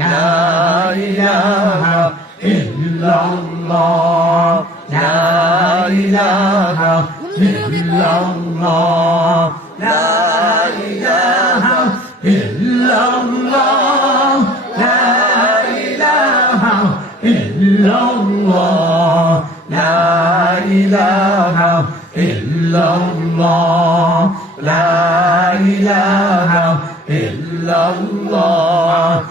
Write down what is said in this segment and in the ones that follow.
La ilaha illallah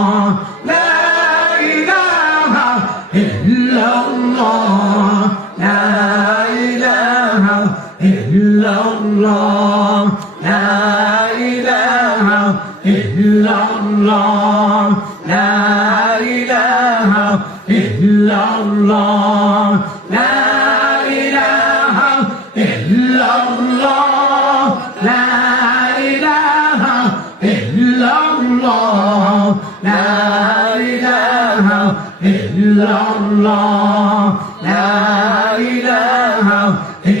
long long la ila long long la ila long long la ila long long la ila long long la ila long long la ila long long